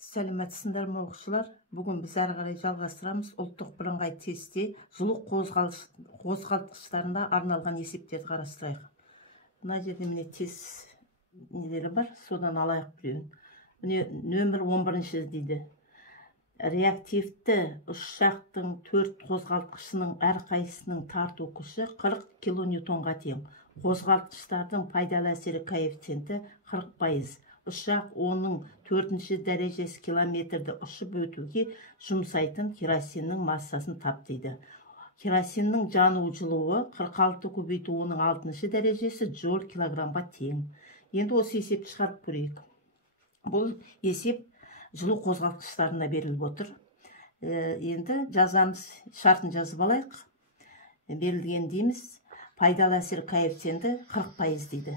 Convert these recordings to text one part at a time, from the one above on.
Сәлеметсіңдер ме оқушылар? Бүгін біз әрі қарай жалғастырамыз. Ұлттық бірыңғай тестте жылу қозғалтқыштарында арналған есептерді қарастырайық. Мына жерде міне тест нелері бар, содан алайық біреуін. Міне нөмір 11 дейді. Реактивті ұшақтың 4 қозғалтқышының әрқайсысының тарту күші 40 кН-ға тең. Қозғалтқыштардың пайдалы әсері коэффициенті 40%. Ұшақ оның 4-ші дәрежесі километрді ұшып өтуге жұмсайтын керосиннің массасын тап дейді. Керосиннің жану жылуы 46 көбейту оның 6-ші дәрежесі джоуль килограммға тең. Енді осы есепті шығарып көрейік. Бұл есеп жылу қозғалтқыштарына беріліп отыр. Енді жазамыз, шартын жазып алайық. Берілген дейміз, пайдалы әсер коэффициенті 40% дейді.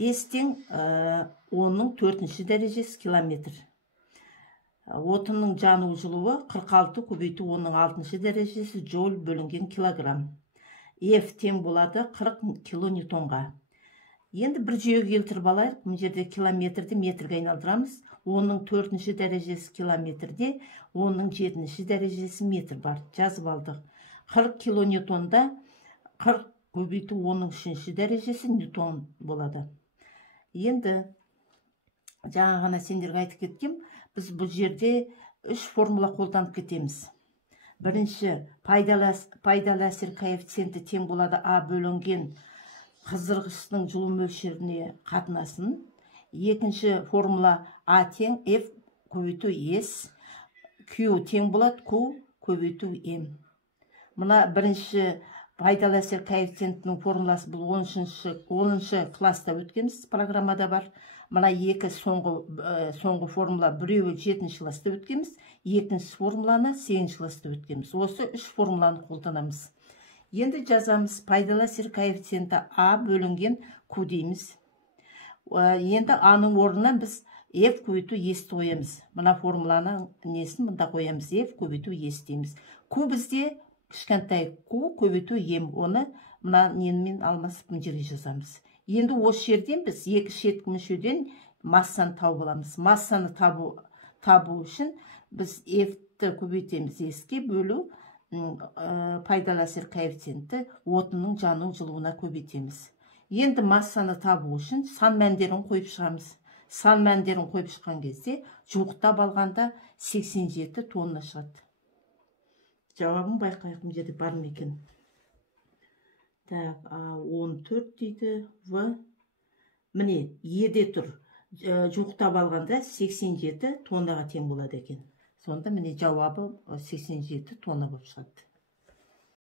Естен оның 4-ші дәрежесі километр. Отынның жану жылуы 46 көбейту оның 6-ші дәрежесі джоуль бөлінген килограмм. F тең болады 40 кН-ға. Енді бір жүйеге келтіріп алайық. Бұл жерде километрді метрге айналдырамыз. Оның 4-ші дәрежесі километрде, оның 7-ші дәрежесі метр бар. Жазып алдық. 40 кН-да 40 көбейту оның 3-ші дәрежесі ньютон болады. Енді жаңа ғана сендерге айтып кеткем, біз бұл жерде 3 формула қолданып кетеміз. Бірінші, пайдалы әсер коэффициенті тең болады А бөлінген қыздырғыштың жылу мөлшеріне қатынасын. Екінші формула А тең F көбейту S, Q тең болады Q көбейту M. Мына бірінші пайдалы әсер коэффициентінің формуласы бұл 10-шы класста өткенбіз, программада бар. Мына екі соңғы формула біреуі 7-ші класста өткенбіз, екінші формуланы 8-ші класста өткенбіз. Осы 3 формуланы қолданамыз. Енді жазамыз, пайдалы әсер коэффициенті А бөлінген Q дейміз. Енді А-ның орнына біз F көбейту S қоямыз. Мына формуланың несін мұнда қоямыз, F көбейту S дейміз. Q бізде кішкентай Q көбейту M, оны мына ненмен алмасып мына жерге жазамыз. Енді осы жерден біз екі шеткі мүшеден массаны тауып аламыз. Массаны табу үшін біз F-ті көбейтеміз S-ке бөлу пайдалы әсер коэффициенті отынның жану жылуына көбейтеміз. Енді массаны табу үшін сан мәндерін қойып шығамыз. Сан мәндерін қойып шыққан кезде жуықтап алғанда 87 тонна шығады. Жауабын байқайық, бұл жерде бар ма екен? Так, 14 дейді, В. Міне, Еде тұр. Жуықтап алғанда 87 тоннаға тең болады екен. Сонда міне жауабы 87 тонна болып шығады.